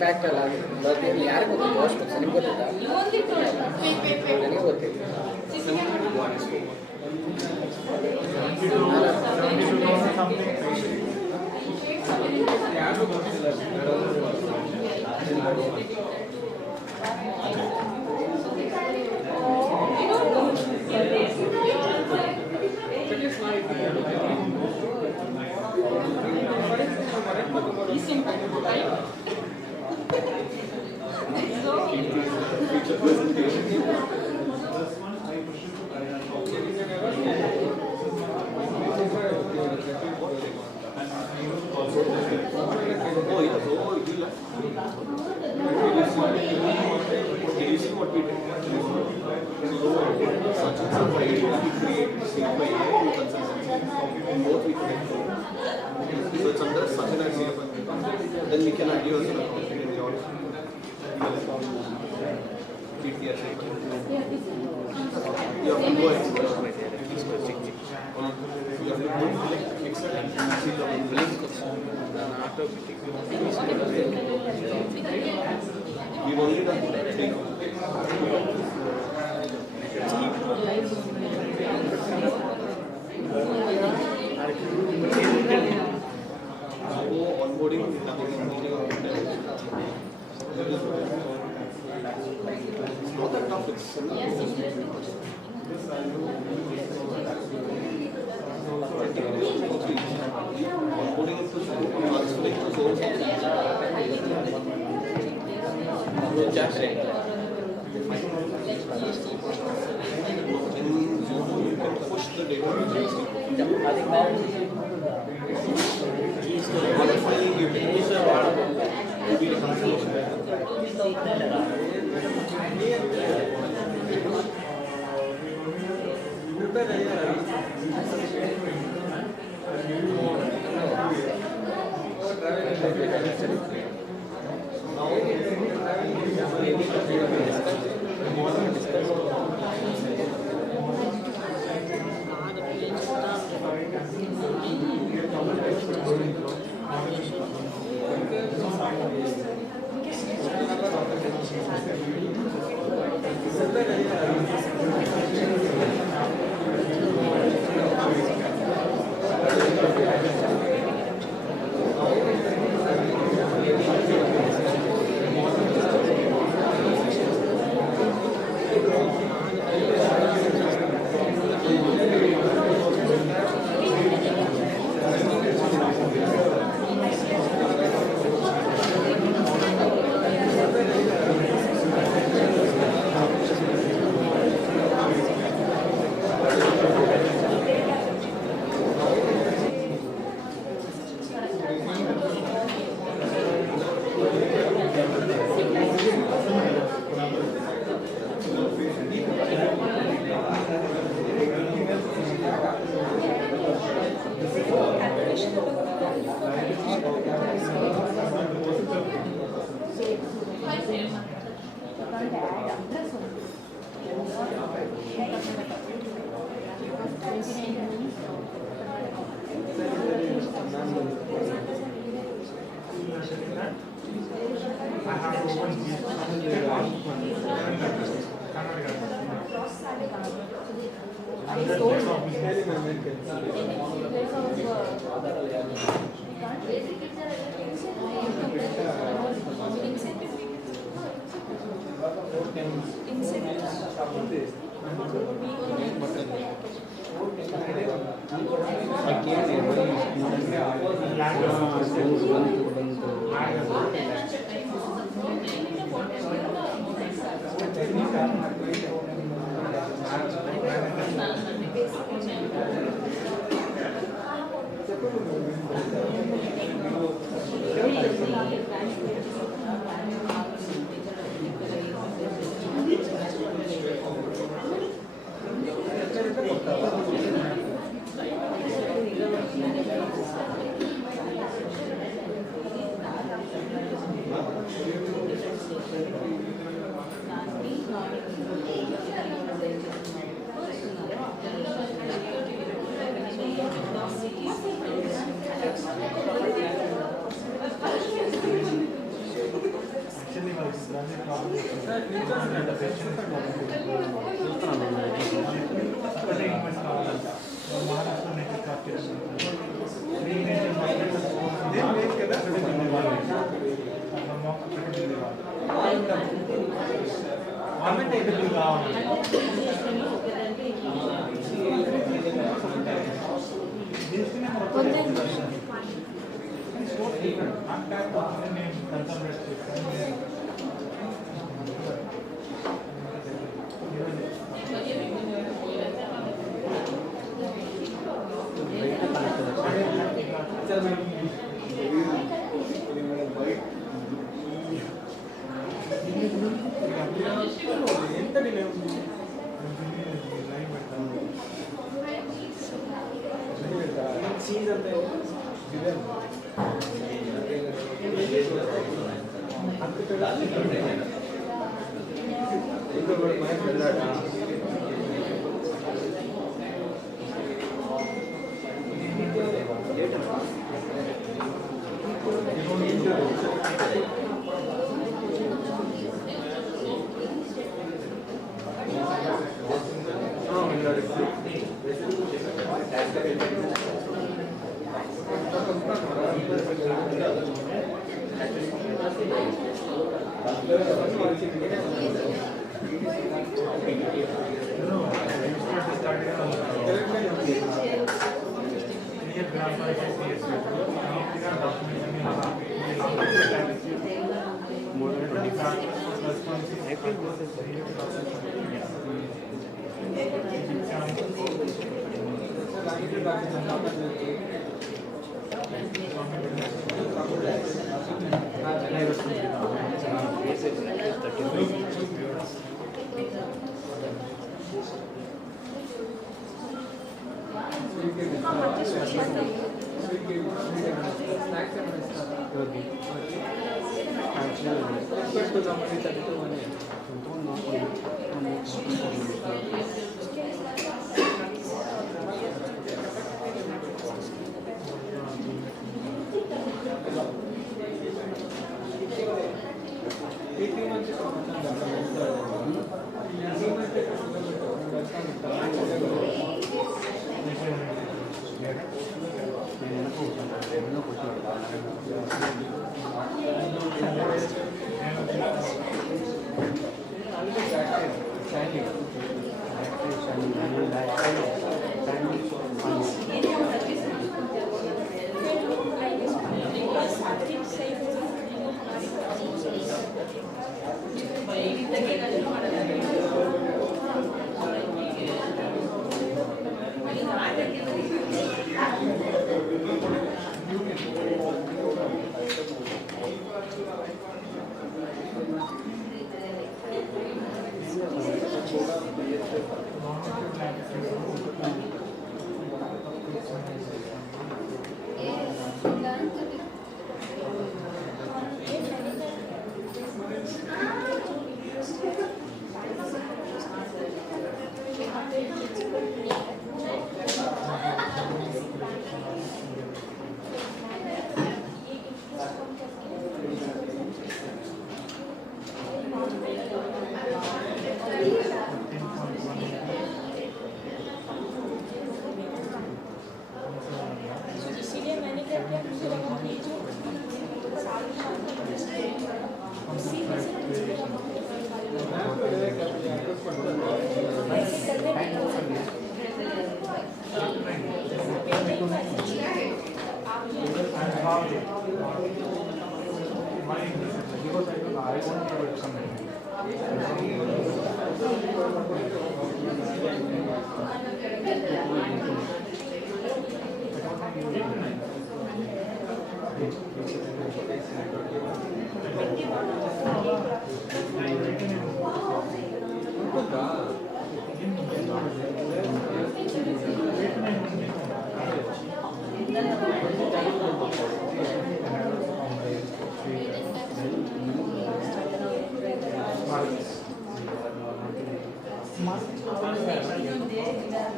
Fact ಅಲ್ಲ ಯಾರಿಗೂ ghost books ನಿಮ್ಗೆ ಗೊತ್ತಿಲ್ಲ ನನಗೆ ಗೊತ್ತಿಲ್ಲ Then we can add you also in your GTS. You have to go explore. You have to go we've only done onboarding, it's not that tough. It's onboarding is transferring to source. In Zoom, you can push the data to GST. Modifying you can use a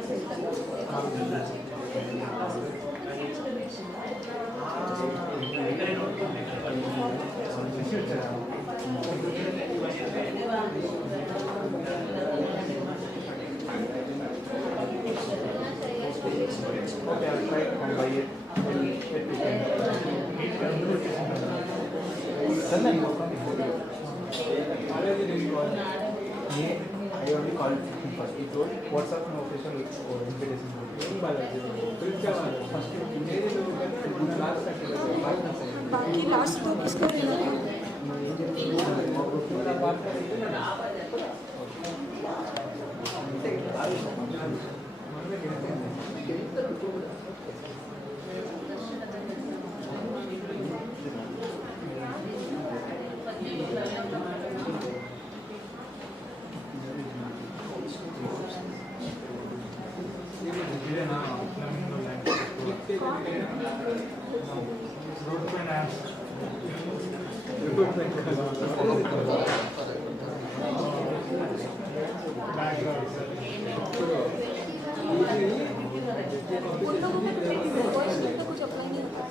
Okay, I'll try to come by it. Chandan, you come before. Yeah, I only called him first. He told WhatsApp no official invitation. बाकी last तो किसको देना है उन लोगों में voice में तो कुछ अप्लाई नहीं होता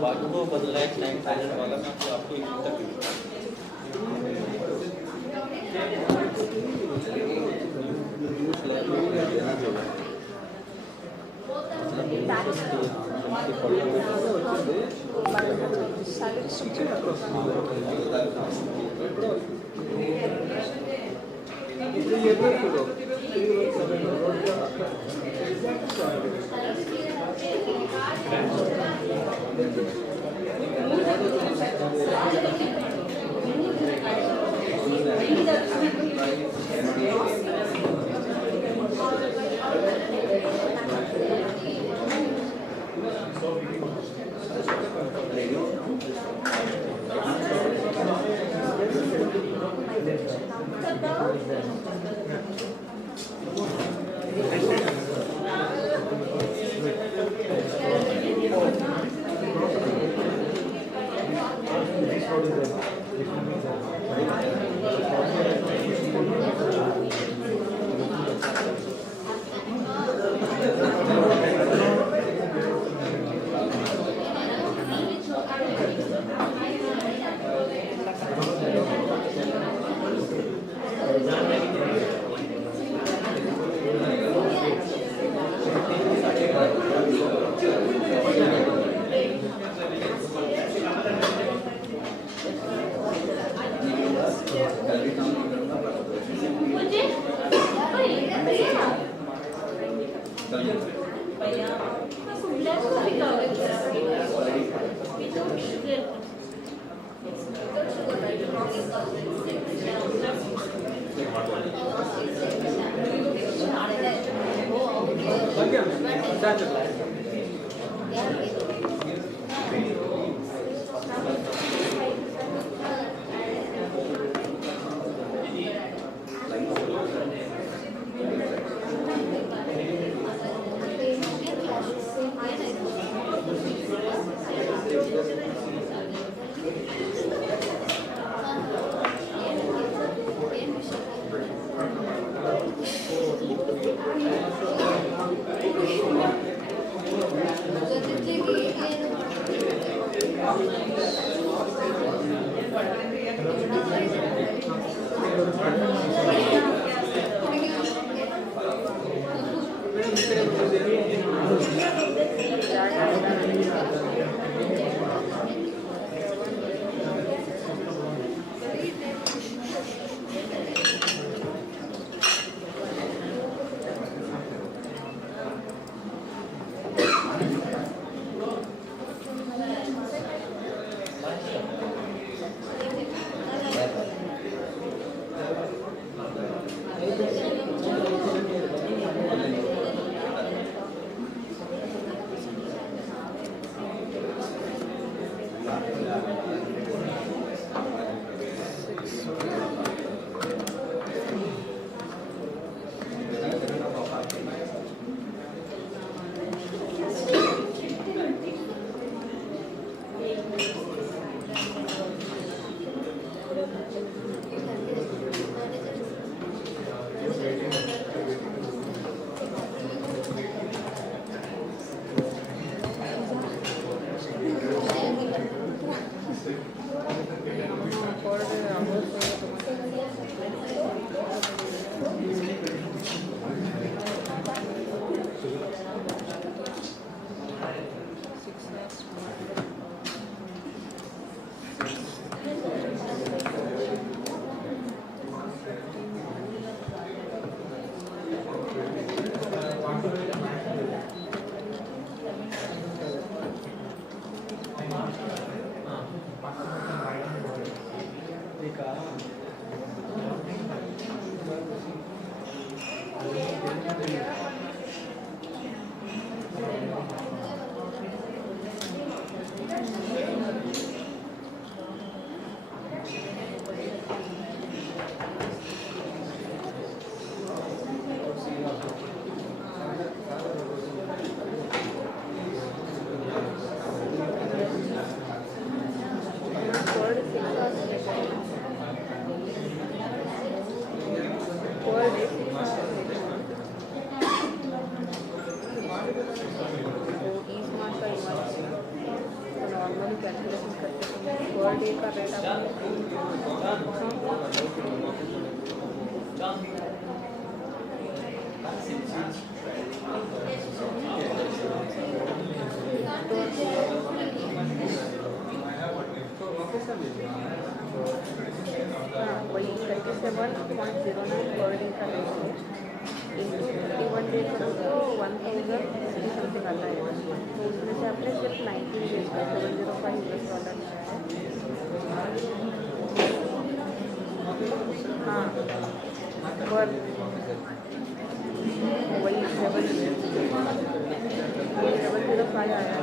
बाकी बदला है टाइम फाइनल वाला मैं आपको एक तक वही 37.09 पर डे का रेट है इंटू 31 डे करो तो 1060 समथिंग आता है, तो उसमें से आपने सिर्फ 19 डेज का $705 हाँ पर वही 705 आया है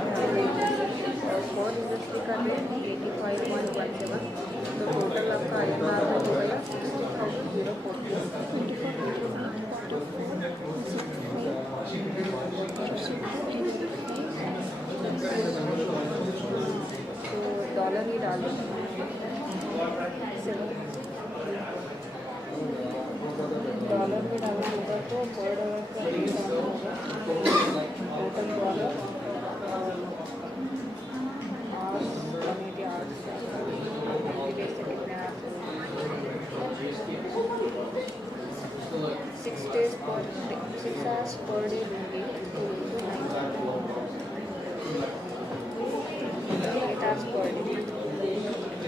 फॉर इंडस्ट्री का रेट 85.17, तो टोटल आपका INR में हो गया 60,040. तो डॉलर ही डाल दें डॉलर में डालना होगा तो पर डॉलर का total dollar Six days per day, 6 hours per day लूँगी तो 8 hours per day.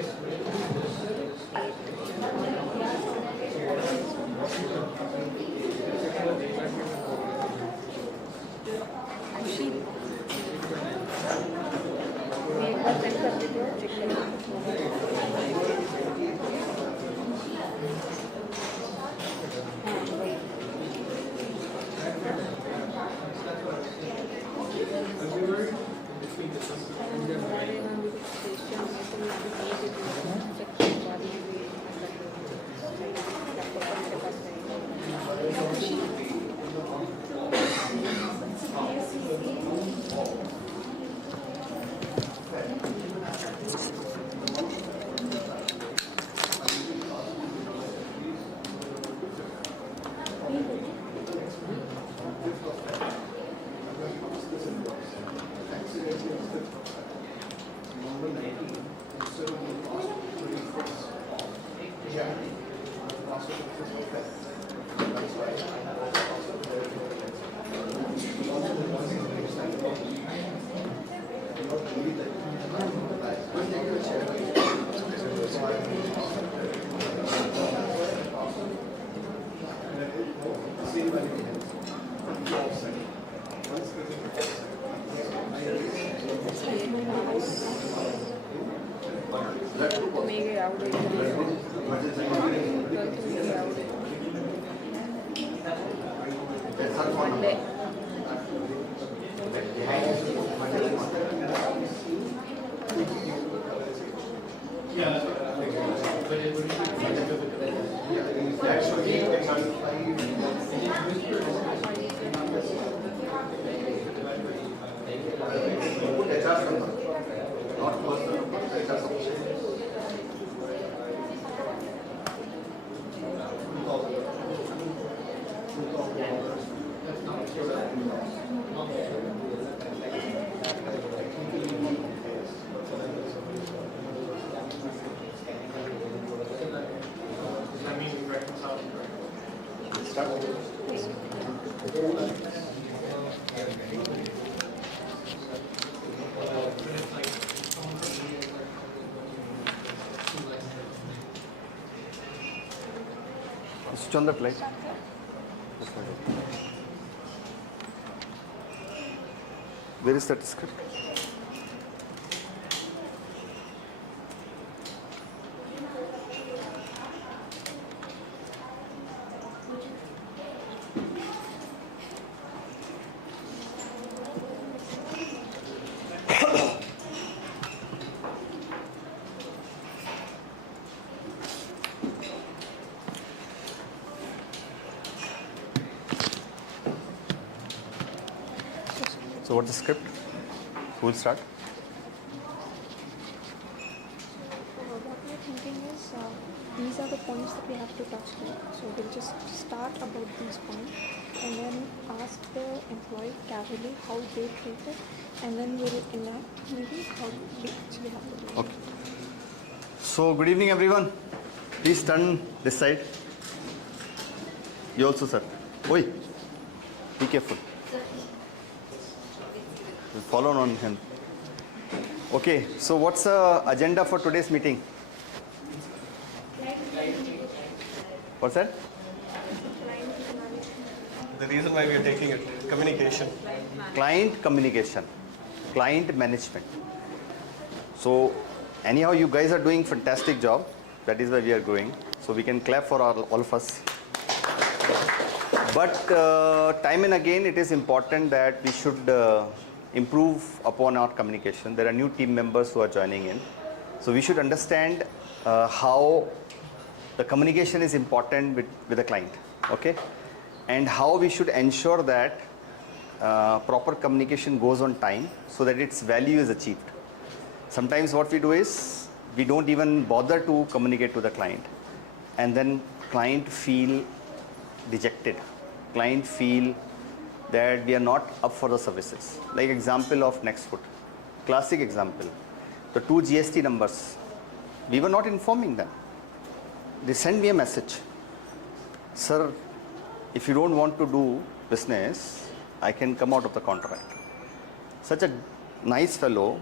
मैं एक बार सेंड कर देती हूँ, चेक करें. हाँ वही Number 19, instead of the cost to refresh. Yeah. Cost of refresh of that. That's why I have also cost of their also the one is next time. Not really that. But take your chair. So I same value. Once ಮೇಗೆ ಯಾವುದೇ Monday Switch on that light. Where is that script? So what's the script? Who will start? So what we are thinking is these are the points that we have to touch on. So we'll just start about these points and then ask the employee casually how they treat it, and then we'll enact maybe how we actually have to do it. Okay. So good evening everyone. Please turn this side. You also, sir. Oi, be careful. We'll follow on him. Okay, so what's the agenda for today's meeting? What's that? The reason why we are taking it, communication. Client communication, client management. So anyhow, you guys are doing fantastic job. That is why we are growing. So we can clap for all of us. But time and again, it is important that we should improve upon our communication. There are new team members who are joining in. So we should understand how the communication is important with the client, okay? And how we should ensure that proper communication goes on time so that its value is achieved. Sometimes what we do is, we don't even bother to communicate to the client. And then client feel dejected. Client feel that we are not up for the services. Like example of Nextfoot, classic example. The 2 GST numbers, we were not informing them. They sent me a message. Sir, if you don't want to do business, I can come out of the contract. Such a nice fellow,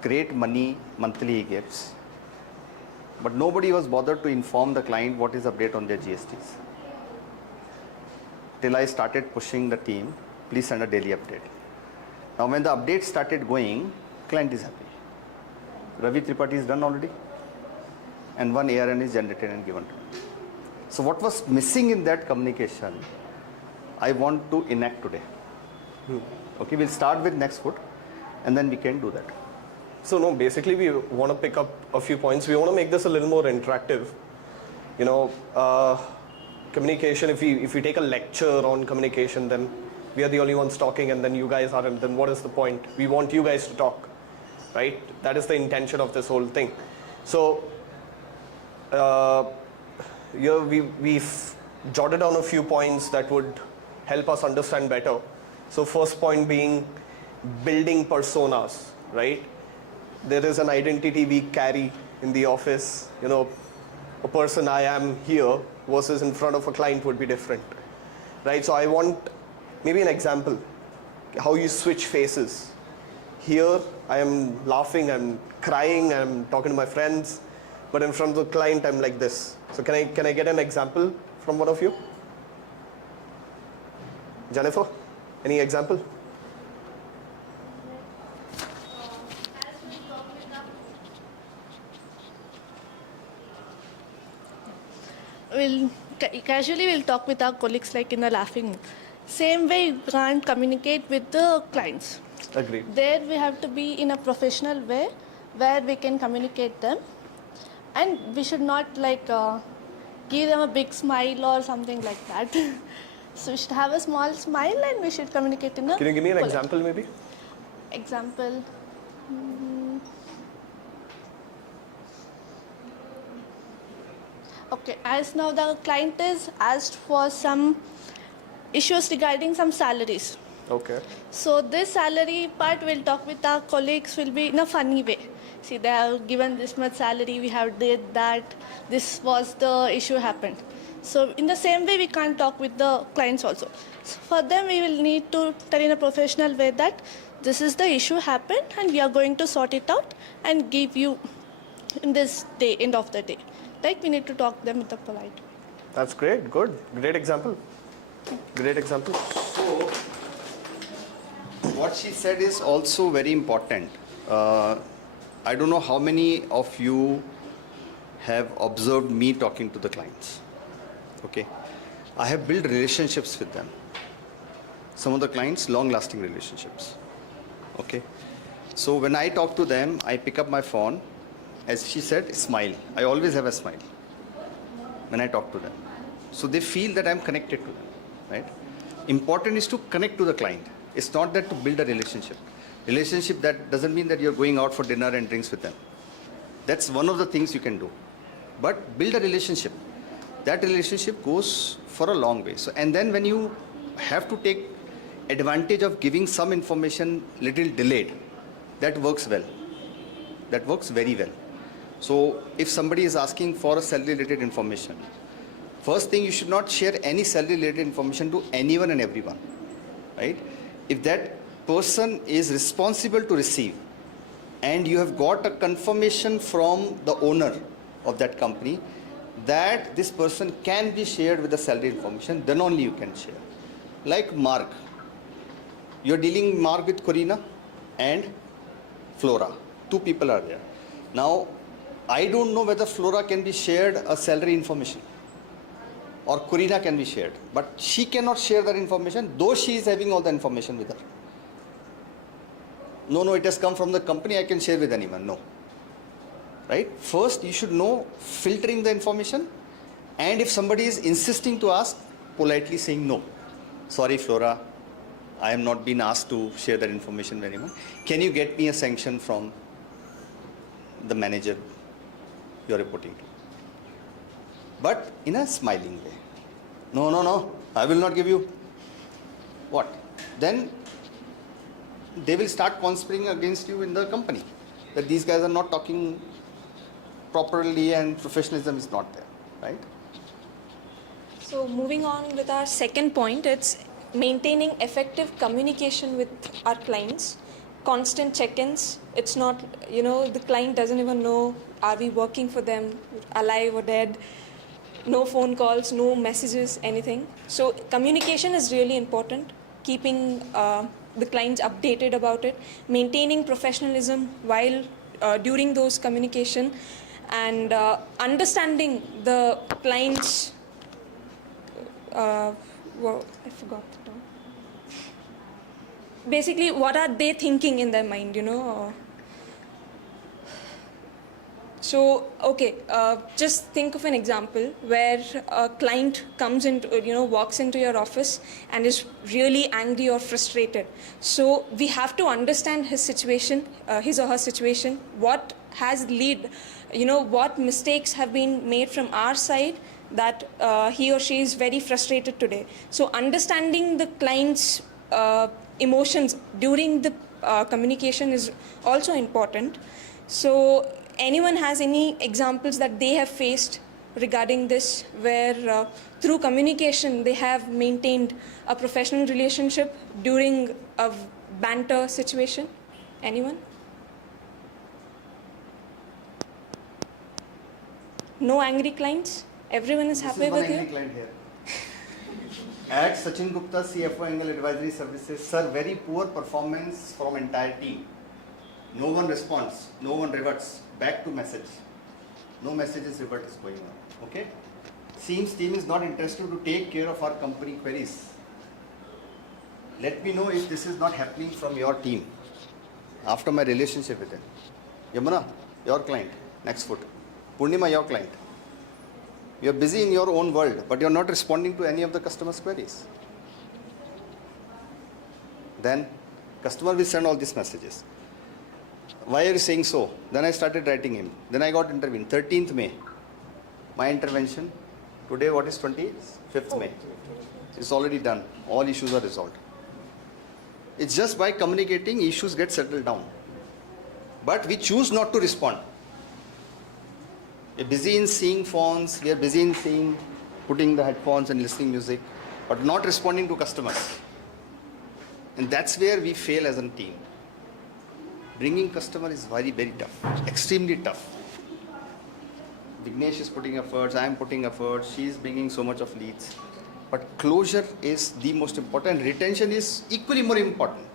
great money monthly he gives. But nobody was bothered to inform the client what is the update on their GSTs. Till I started pushing the team, please send a daily update. Now when the update started going, client is happy. Ravi Tripathi is done already. And one ARN is generated and given to me. So what was missing in that communication, I want to enact today. Okay, we'll start with Nextfoot and then we can do that. So no, basically we want to pick up a few points. We want to make this a little more interactive. You know, communication, if we take a lecture on communication, then we are the only ones talking and then you guys aren't, then what is the point? We want you guys to talk, right? That is the intention of this whole thing. So here we've jotted down a few points that would help us understand better. So first point being building personas. right? There is an identity we carry in the office. You know, a person I am here versus in front of a client would be different, right? So I want maybe an example, how you switch faces. Here, I am laughing, I'm crying, I'm talking to my friends, but in front of the client, I'm like this. So can I get an example from one of you? Jennifer, any example? Casually we'll talk with our colleagues like in a laughing mood. Same way you can't communicate with the clients. Agreed. There we have to be in a professional way where we can communicate them, and we should not like give them a big smile or something like that. So we should have a small smile and we should communicate in a Can you give me an polite- example maybe? Example. Okay, as now the client is asked for some issues regarding some salaries. Okay. So this salary part we'll talk with our colleagues will be in a funny way. See, they have given this much salary, we have did that, this was the issue happened. So in the same way we can't talk with the clients also. So for them we will need to tell in a professional way that this is the issue happened and we are going to sort it out and give you in this day, end of the day. Like we need to talk them with a polite way. That's great. Good. Great example. Great example. So, what she said is also very important. I don't know how many of you have observed me talking to the clients. Okay. I have built relationships with them. Some of the clients, long-lasting relationships. Okay. So when I talk to them, I pick up my phone. As she said, smile. I always have a smile when I talk to them. So they feel that I'm connected to them, right? Important is to connect to the client. It's not that to build a relationship. Relationship, that doesn't mean that you're going out for dinner and drinks with them. That's one of the things you can do. But build a relationship. That relationship goes for a long way. So, and then when you have to take advantage of giving some information little delayed, that works well. That works very well. So if somebody is asking for a salary related information, first thing, you should not share any salary related information to anyone and everyone, right? If that person is responsible to receive and you have got a confirmation from the owner of that company that this person can be shared with the salary information, then only you can share. Like Mark, you're dealing Mark with Corina and Flora. Two people are there. Now, I don't know whether Flora can be shared a salary information or Corina can be shared, but she cannot share that information, though she is having all the information with her. No, it has come from the company, I can share with anyone. No. Right? First, you should know filtering the information, and if somebody is insisting to ask, politely saying no. Sorry, Flora, I am not being asked to share that information with anyone. Can you get me a sanction from the manager you're reporting to? But in a smiling way. No, I will not give you. What? Then they will start conspiring against you in the company, that these guys are not talking properly and professionalism is not there, right? So moving on with our second point, it's maintaining effective communication with our clients, constant check-ins. It's not, the client doesn't even know, are we working for them, alive or dead? No phone calls, no messages, anything. So communication is really important, keeping the clients updated about it, maintaining professionalism while during those communication, and understanding the client's I forgot the term. Basically, what are they thinking in their mind, So, okay, just think of an example where a client comes into, walks into your office and is really angry or frustrated. So we have to understand his situation, his or her situation, what has led, what mistakes have been made from our side that he or she is very frustrated today. So understanding the client's emotions during the communication is also important. So, anyone has any examples that they have faced regarding this, where through communication they have maintained a professional relationship during a banter situation? Anyone? No angry clients? Everyone is This happy is one with angry you? client here. At Sachin Gupta, CFO Angle Advisory Services, sir, very poor performance from entire team. No one responds, no one reverts back to message. No messages revert is going on. Okay? Seems team is not interested to take care of our company queries. Let me know if this is not happening from your team after my relationship with them. Yamuna, your client, next foot. Purnima, your client. You are busy in your own world, but you are not responding to any of the customer's queries. Then customer will send all these messages. Why are you saying so? Then I started writing him. Then I got intervened. 13th May, my intervention. Today what is 25th May? It's already done. All issues are resolved. It's just by communicating, issues get settled down. But we choose not to respond. We are busy in seeing phones, we are busy in seeing, putting the headphones and listening music, but not responding to customers. And that's where we fail as a team. Bringing customer is very, very tough, extremely tough. Vignesh is putting efforts, I am putting efforts, she is bringing so much of leads. But closure is the most important, retention is equally more important.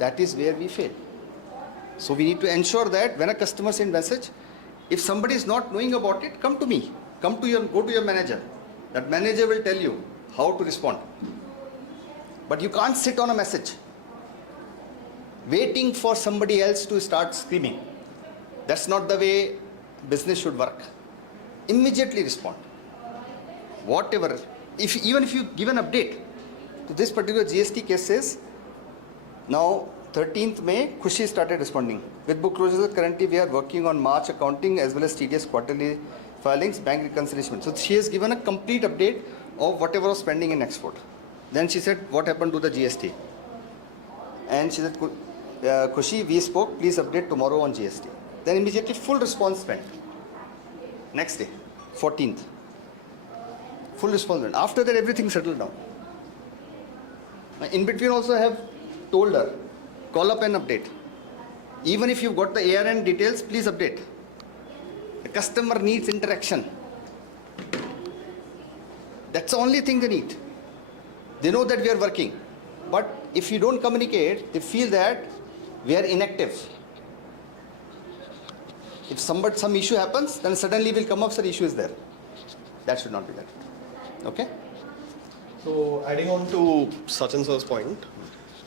That is where we fail. So we need to ensure that when a customer sends message, if somebody is not knowing about it, come to me, go to your manager. That manager will tell you how to respond. But you can't sit on a message waiting for somebody else to start screaming. That's not the way business should work. Immediately respond. Whatever, even if you give an update to this particular GST case says, now 13th May, Khushi started responding. With book closure, currently we are working on March accounting as well as TDS quarterly filings, bank reconciliation. So she has given a complete update of whatever was pending in export. Then she said, what happened to the GST? And she said, Khushi, we spoke, please update tomorrow on GST. Then immediately full response went. Next day, 14th. Full response went. After that, everything settled down. In between also I have told her, call up and update. Even if you've got the ARN details, please update. The customer needs interaction. That's the only thing they need. They know that we are working. But if you don't communicate, they feel that we are inactive. If some issue happens, then suddenly will come up, sir, issue is there. That should not be there. Okay? So adding on to Sachin sir's point,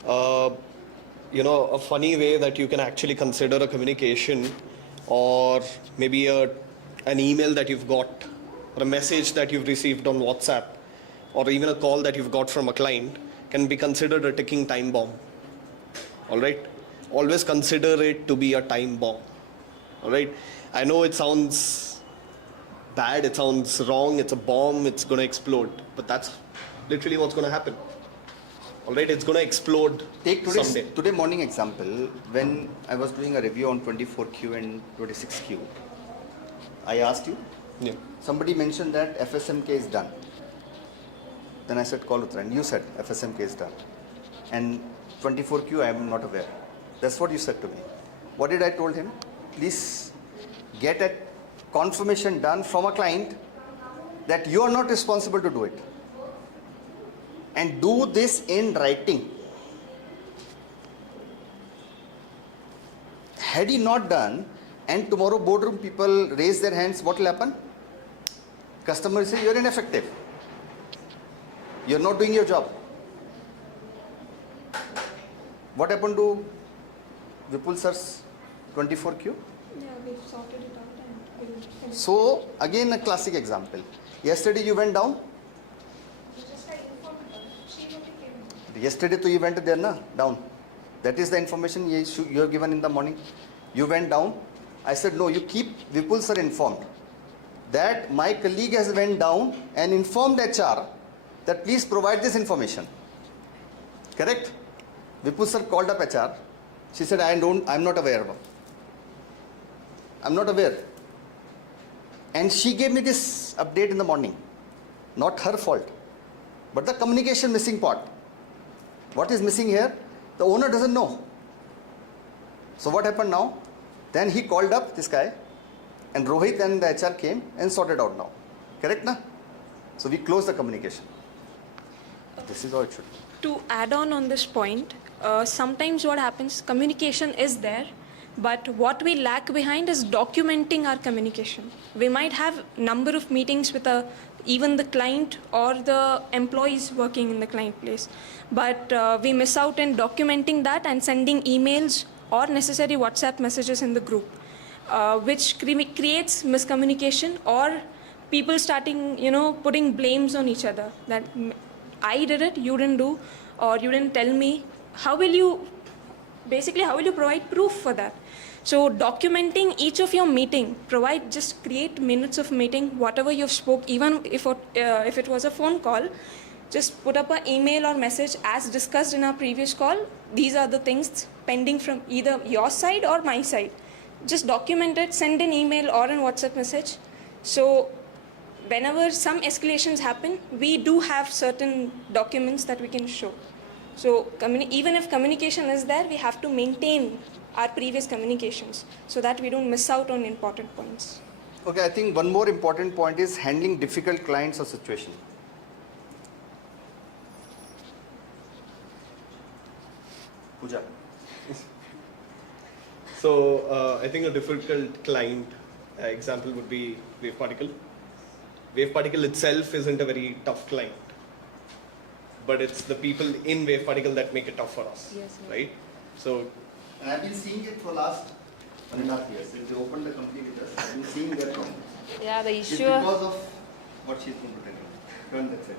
a funny way that you can actually consider a communication or maybe an email that you've got or a message that you've received on WhatsApp or even a call that you've got from a client can be considered a ticking time bomb. All right? Always consider it to be a time bomb. All right? I know it sounds bad, it sounds wrong, it's a bomb, it's going to explode, but that's literally what's going to happen. All right, it's going to explode Take someday. today morning example, when I was doing a review on 24Q and 26Q, I asked you, Yeah. somebody mentioned that FSMK is done. Then I said, call Uttarayan. You said FSMK is done. And 24Q, I am not aware. That's what you said to me. What did I told him? Please get a confirmation done from a client that you are not responsible to do it. And do this in writing. Had he not done, and tomorrow boardroom people raise their hands, what will happen? Customer will say, you are ineffective. You are not doing your job. What happened to Vipul sir's 24Q? Yeah, we've sorted it out and we'll finish. So, again a classic example. Yesterday you went down. Yesterday you went there, na? Down. That is the information you have given in the morning. You went down. I said, no, you keep Vipul sir informed that my colleague has went down and informed HR that please provide this information. Correct? Vipul sir called up HR. She said, I'm not aware of. I'm not aware. And she gave me this update in the morning. Not her fault. But the communication missing part. What is missing here? The owner doesn't know. So what happened now? Then he called up this guy, and Rohit and the HR came and sorted out now. Correct, na? So we closed the communication. This is how it should be. To add on this point, sometimes what happens, communication is there, but what we lack behind is documenting our communication. We might have number of meetings with even the client or the employees working in the client place, but we miss out in documenting that and sending emails or necessary WhatsApp messages in the group, which creates miscommunication or people starting, putting blames on each other that I did it, you didn't do, or you didn't tell me. How will you provide proof for that? So documenting each of your meeting, just create minutes of meeting, whatever you've spoke, even if it was a phone call, just put up an email or message as discussed in our previous call. These are the things pending from either your side or my side. Just document it, send an email or an WhatsApp message. So whenever some escalations happen, we do have certain documents that we can show. So even if communication is there, we have to maintain our previous communications so that we don't miss out on important points. Okay, I think one more important point is handling difficult clients or situation. Pooja. So I think a difficult client example would be Wave Particle. Wave Particle itself isn't a very tough client, but it's the people in Wave Particle that make it tough for us, right? So, And I've been seeing it for last 1.5 years. Since they opened the company with us, I've been seeing their problem. Yeah, the It's issue. because of what she's going to tell you. Turn that side.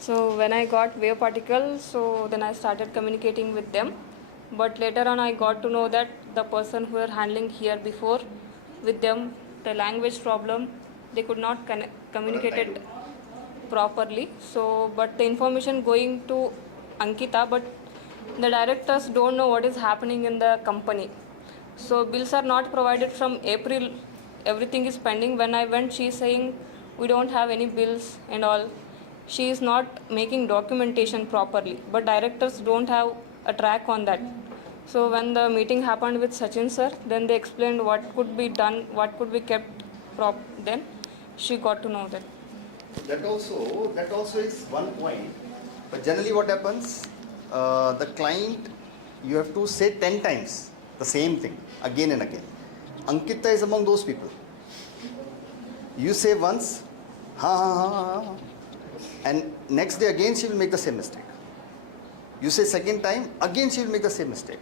So when I got Wave Particle, so then I started communicating with them. But later on, I got to know that the person who were handling here before with them, the language problem, they could not communicate it properly. So, but the information going to Ankita, but the directors don't know what is happening in the company. So bills are not provided from April. Everything is pending. When I went, she is saying we don't have any bills and all. She is not making documentation properly, but directors don't have a track on that. So when the meeting happened with Sachin sir, then they explained what could be done, what could be kept then she got to know that. That also is one point. But generally what happens, the client, you have to say 10 times the same thing again and again. Ankita is among those people. You say once, and next day again she will make the same mistake. You say second time, again she will make the same mistake.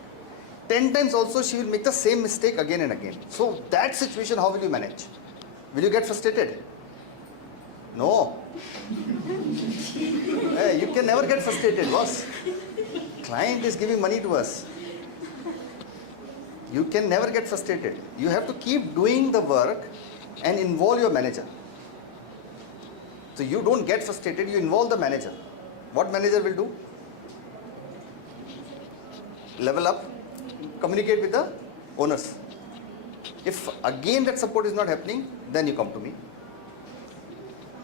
10 times also she will make the same mistake again and again. So that situation, how will you manage? Will you get frustrated? No. Hey, you can never get frustrated, boss. Client is giving money to us. You can never get frustrated. You have to keep doing the work and involve your manager. So you don't get frustrated, you involve the manager. What manager will do? Level up, communicate with the owners. If again that support is not happening, then you come to me.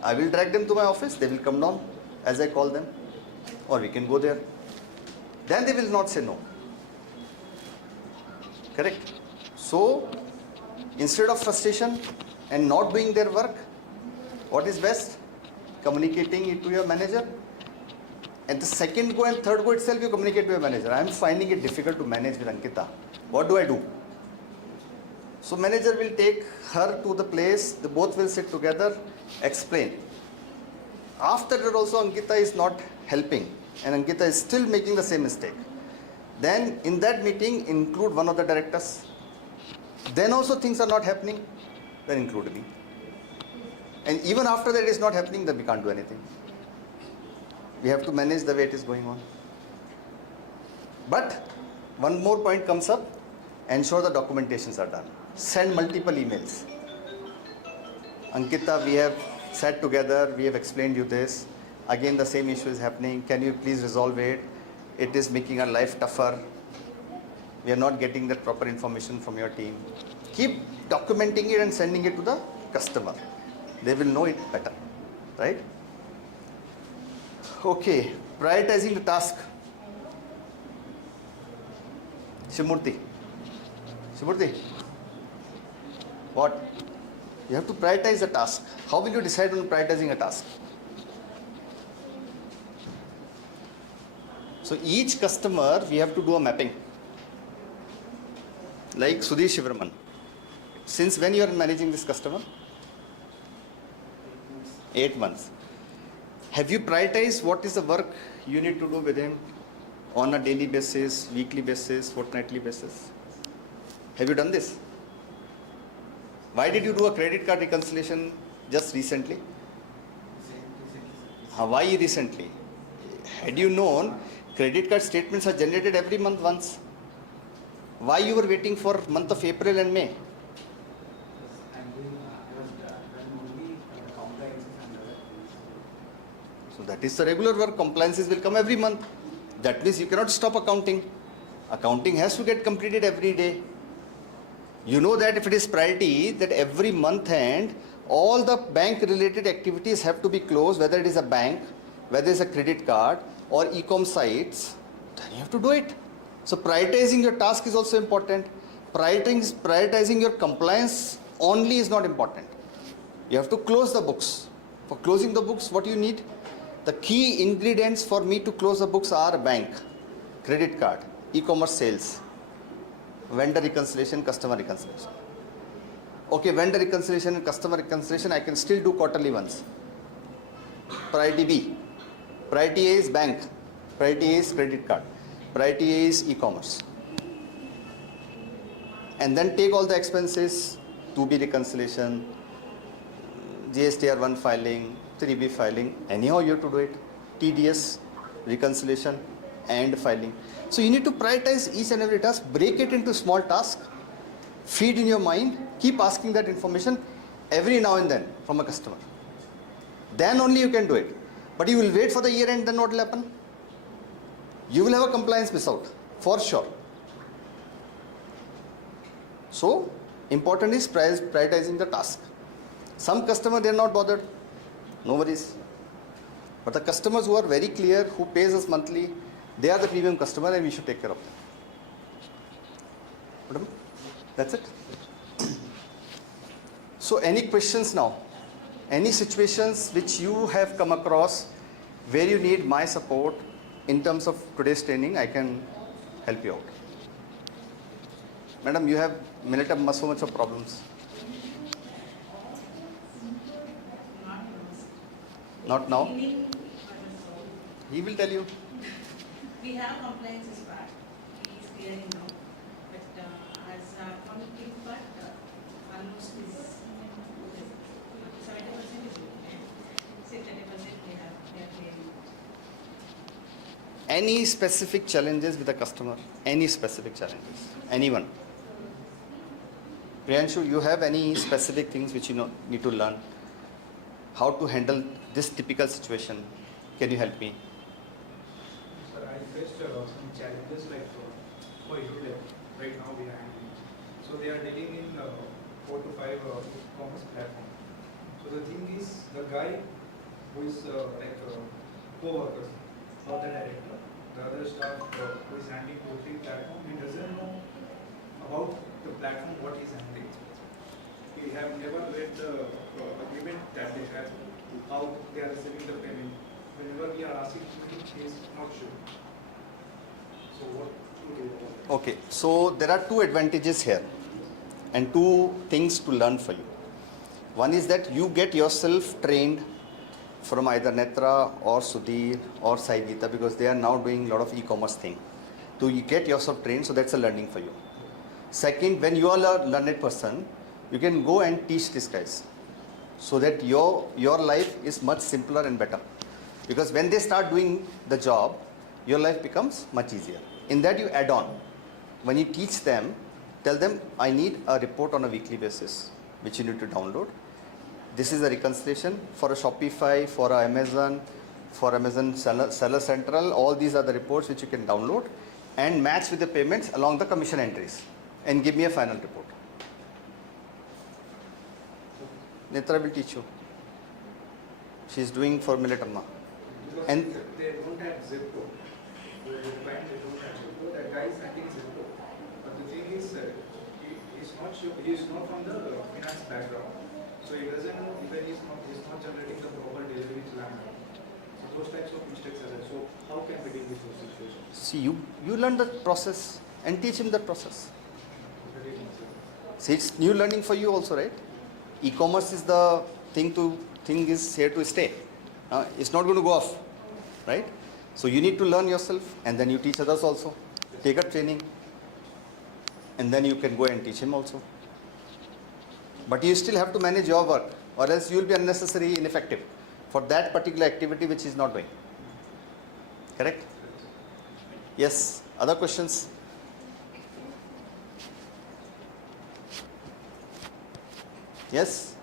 I will drag them to my office, they will come down as I call them, or we can go there. Then they will not say no. Correct? So, instead of frustration and not doing their work, what is best? Communicating it to your manager. And the second go and third go itself, you communicate to your manager. I am finding it difficult to manage with Ankita. What do I do? So manager will take her to the place, they both will sit together, explain. After that also Ankita is not helping and Ankita is still making the same mistake. Then in that meeting include one of the directors. Then also things are not happening, then include me. And even after that it is not happening, then we can't do anything. We have to manage the way it is going on. But one more point comes up, ensure the documentations are done. Send multiple emails. Ankita, we have sat together, we have explained you this. Again, the same issue is happening. Can you please resolve it? It is making our life tougher. We are not getting that proper information from your team. Keep documenting it and sending it to the customer. They will know it better, right? Okay, prioritizing the task. Shimurti. Shimurti. What? You have to prioritize the task. How will you decide on prioritizing a task? So each customer, we have to do a mapping. Like Sudhir Shivarman. Since when you are managing this customer? 8 months. Have you prioritized what is the work you need to do with him on a daily basis, weekly basis, fortnightly basis? Have you done this? Why did you do a credit card reconciliation just recently? Why recently? Had you known credit card statements are generated every month once, why you were waiting for month of April and May? So that is the regular work. Compliances will come every month. That means you cannot stop accounting. Accounting has to get completed every day. You know that if it is priority, that every month end, all the bank related activities have to be closed, whether it is a bank, whether it's a credit card or e-com sites, then you have to do it. So prioritizing your task is also important. Prioritizing your compliance only is not important. You have to close the books. For closing the books, what you need? The key ingredients for me to close the books are bank, credit card, e-commerce sales, vendor reconciliation, customer reconciliation. Okay, vendor reconciliation and customer reconciliation I can still do quarterly once. Priority B. Priority A is bank. Priority A is credit card. Priority A is e-commerce. And then take all the expenses, 2B reconciliation, GSTR1 filing, 3B filing, anyhow you have to do it. TDS, reconciliation and filing. So you need to prioritize each and every task, break it into small tasks, feed in your mind, keep asking that information every now and then from a customer. Then only you can do it. But you will wait for the year end, then what will happen? You will have a compliance miss out, for sure. So, important is prioritizing the task. Some customer, they are not bothered, no worries. But the customers who are very clear, who pays us monthly, they are the premium customer and we should take care of them. That's it. So any questions now? Any situations which you have come across where you need my support in terms of today's training, I can help you out. Madam, you have so much of problems. Not now? He will tell you. We have compliance is bad. He is clearing now. But as from the big part, almost is 70% is good. Say 30% we are clearing. Any specific challenges with the customer? Any specific challenges? Anyone? Priyanshu, you have any specific things which you need to learn? How to handle this typical situation? Can you help me? Sir, I faced some challenges like for you, right now we are handling. So they are dealing in 4 to 5 e-commerce platforms. So the thing is, the guy who is co-workers, not the director, the other staff who is handling 2-3 platform, he doesn't know about the platform what he is handling. We have never read the agreement that they have, how they are receiving the payment. Whenever we are asking him, he is not sure. So what to do about that? Okay, so there are two advantages here and two things to learn for you. One is that you get yourself trained from either Netra or Sudhir or Sai Geeta, because they are now doing a lot of e-commerce thing. So you get yourself trained, so that's a learning for you. Second, when you are a learned person, you can go and teach these guys so that your life is much simpler and better. Because when they start doing the job, your life becomes much easier. In that you add on. When you teach them, tell them, I need a report on a weekly basis, which you need to download. This is a reconciliation for a Shopify, for a Amazon, for Amazon Seller Central. All these are the reports which you can download and match with the payments along the commission entries and give me a final report. Netra will teach you. She is doing for Militarma. And they don't have Zippo. The client, they don't have Zippo. That guy is handling Zippo. But the thing is, he's not sure. He is not from the finance background, so he doesn't know if he's not generating the proper delivery plan. So those types of mistakes are there. So how can we deal with those situations? see, you learn the process and teach him that process. See, it's new learning for you also, right? E-commerce is the thing is here to stay. It's not going to go off, right? So you need to learn yourself, and then you teach others also. Take a training, and then you can go and teach him also. But you still have to manage your work, or else you will be unnecessarily ineffective for that particular activity which is not doing. Correct? Yes. Other questions? Yes?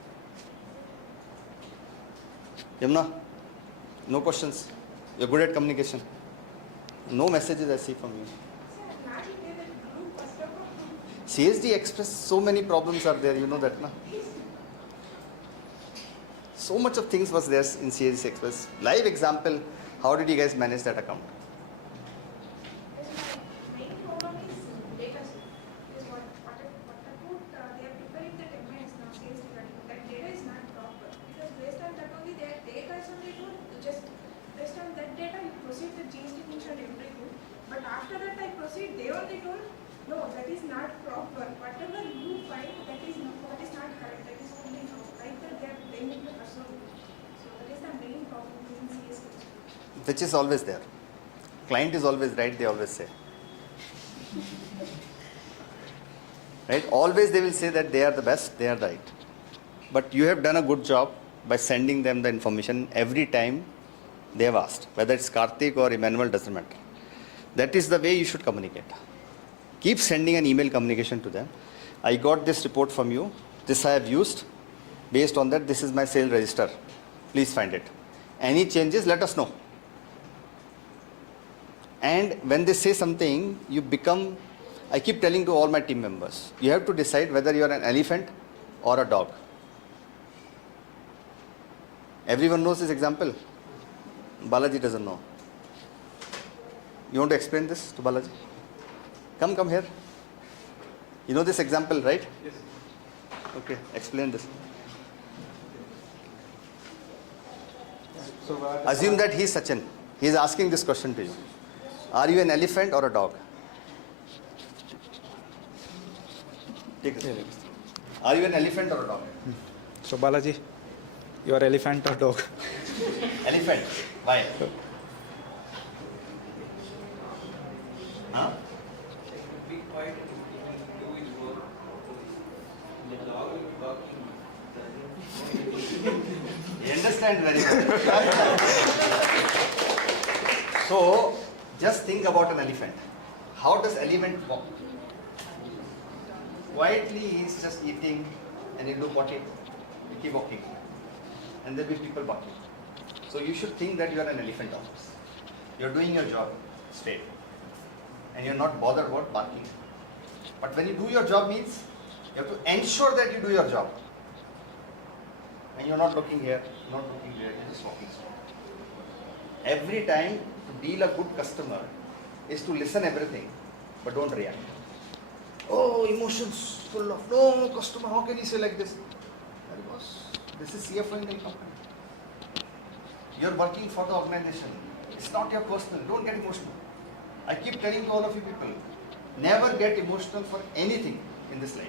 Yamuna? No questions? You're good at communication? No messages I see from you. CSD Express, so many problems are there, you know that, na? So much of things was there in CSD Express. Live example, how did you guys manage that account? Main problem is data. Is what they are preparing the domains now sales regarding that data is not proper. Because based on that only their data is only tool, just based on that data you proceed with GST function and everything. But after that I proceed, they only told no, that is not proper. Whatever you find that is not correct, that is only wrong. Like that they are blaming the person. So that is the main problem in CSD. Which is always there. Client is always right, they always say. Right? Always they will say that they are the best, they are right. But you have done a good job by sending them the information every time they have asked. Whether it's Karthik or Emmanuel, doesn't matter. That is the way you should communicate. Keep sending an email communication to them. I got this report from you. This I have used. Based on that, this is my sale register. Please find it. Any changes, let us know. And when they say something, you become, I keep telling to all my team members, you have to decide whether you are an elephant or a dog. Everyone knows this example. Balaji doesn't know. You want to explain this to Balaji? Come here. You know this example, right? Yes. Okay, explain this. So Assume that he is Sachin. He is asking this question to you. Are you an elephant or a dog? Take this. Are you an elephant or a dog? So Balaji, you are elephant or dog? Elephant. Why? Huh? Be quiet and do his work. The dog will be barking. You understand very well. So, just think about an elephant. How does elephant walk? Quietly, he is just eating and he'll do potty. He'll keep walking. And there'll be people barking. So, you should think that you are an elephant office. You're doing your job straight. And you're not bothered about barking. But when you do your job means, you have to ensure that you do your job. And you're not looking here, not looking there, you're just walking slow. Every time to deal a good customer is to listen everything, but don't react. Oh, emotions full of, no, customer, how can you say like this? Boss, this is CFO in the company. You're working for the organization. It's not your personal. Don't get emotional. I keep telling to all of you people, never get emotional for anything in this life.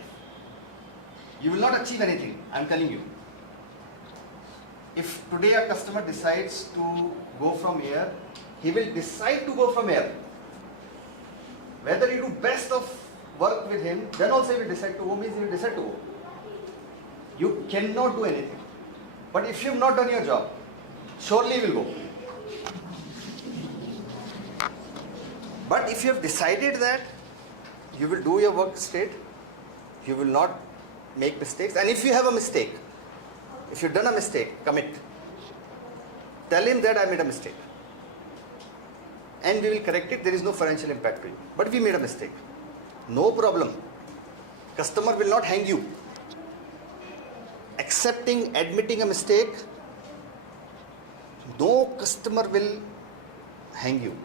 You will not achieve anything, I'm telling you. If today a customer decides to go from here, he will decide to go from here. Whether you do best of work with him, then also he will decide to go, means he will decide to go. You cannot do anything. But if you have not done your job, surely he will go. But if you have decided that you will do your work straight, you will not make mistakes, and if you have a mistake, if you've done a mistake, commit. Tell him that I made a mistake. And we will correct it. There is no financial impact to you. But we made a mistake. No problem. Customer will not hang you. Accepting, admitting a mistake, no customer will hang you.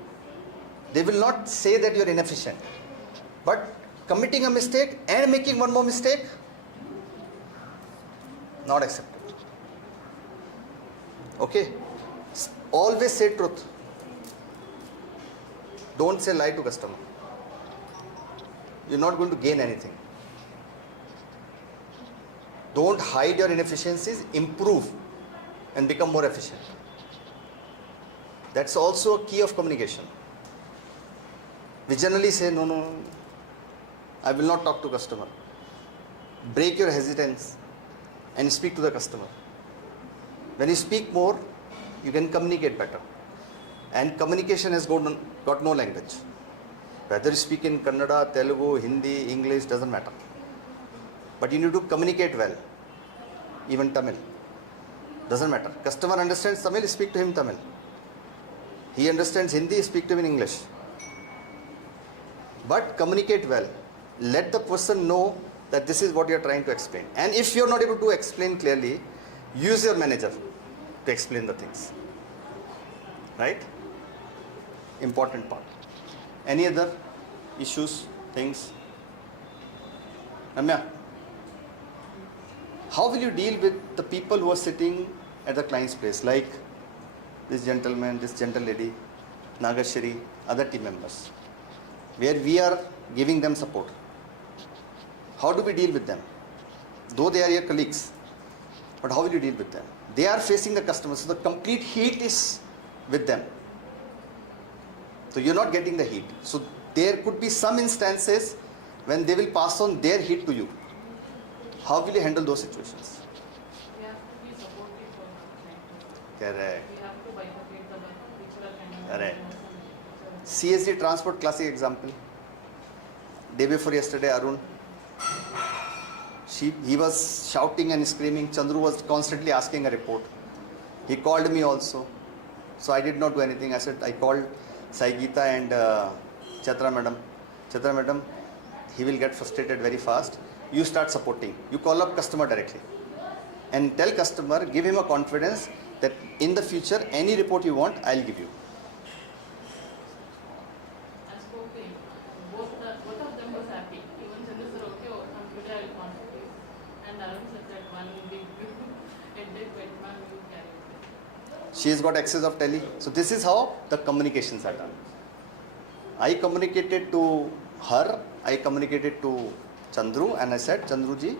They will not say that you are inefficient. But committing a mistake and making one more mistake, not acceptable. Okay? Always say truth. Don't say lie to customer. You're not going to gain anything. Don't hide your inefficiencies, improve and become more efficient. That's also a key of communication. We generally say, no, I will not talk to customer. Break your hesitance and speak to the customer. When you speak more, you can communicate better. And communication has got no language. Whether you speak in Kannada, Telugu, Hindi, English, doesn't matter. But you need to communicate well. Even Tamil. Doesn't matter. Customer understands Tamil, speak to him Tamil. He understands Hindi, speak to him in English. But communicate well. Let the person know that this is what you are trying to explain. And if you are not able to explain clearly, use your manager to explain the things. Right? Important part. Any other issues, things? Ramya, how will you deal with the people who are sitting at the client's place, like this gentleman, this gentle lady, Nagashri, other team members, where we are giving them support? How do we deal with them? Though they are your colleagues, but how will you deal with them? They are facing the customers, so the complete heat is with them. So you're not getting the heat. So there could be some instances when they will pass on their heat to you. How will you handle those situations? We have to be supportive for the client. Correct. We have to bifurcate the work, which were kind of. Correct. CSD transport classic example. Day before yesterday, Arun, he was shouting and screaming. Chandru was constantly asking a report. He called me also. So I did not do anything. I called Sai Geeta and Chatra madam. Chatra madam, he will get frustrated very fast. You start supporting. You call up customer directly. And tell customer, give him a confidence that in the future, any report you want, I'll give you. I spoke to him. Both of them was happy. Even Chandru said, okay, from today I will concentrate. And Arun said that one big headache, but one will carry it. She has got access of tele. So this is how the communications are done. I communicated to her, I communicated to Chandru, and I said, Chandruji,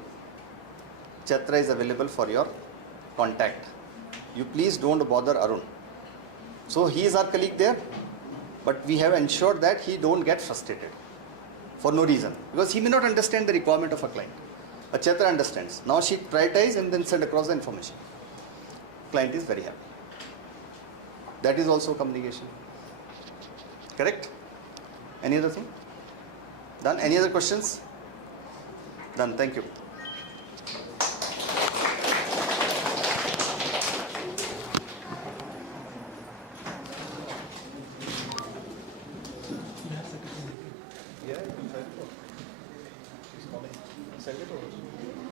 Chatra is available for your contact. You please don't bother Arun. So he is our colleague there, but we have ensured that he don't get frustrated for no reason, because he may not understand the requirement of a client. But Chatra understands. Now she prioritizes and then send across the information. Client is very happy. That is also communication. Correct? Any other thing? Done? Any other questions? Done. Thank you.